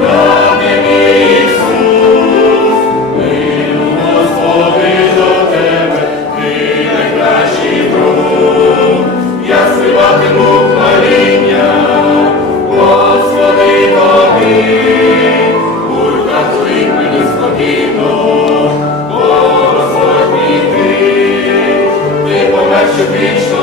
На нису, ни господи за тебе, ти найкращий друг. Я слабатиму, хворіння, Господи, бо ти, у нас ті, ми не ти помеще вічна.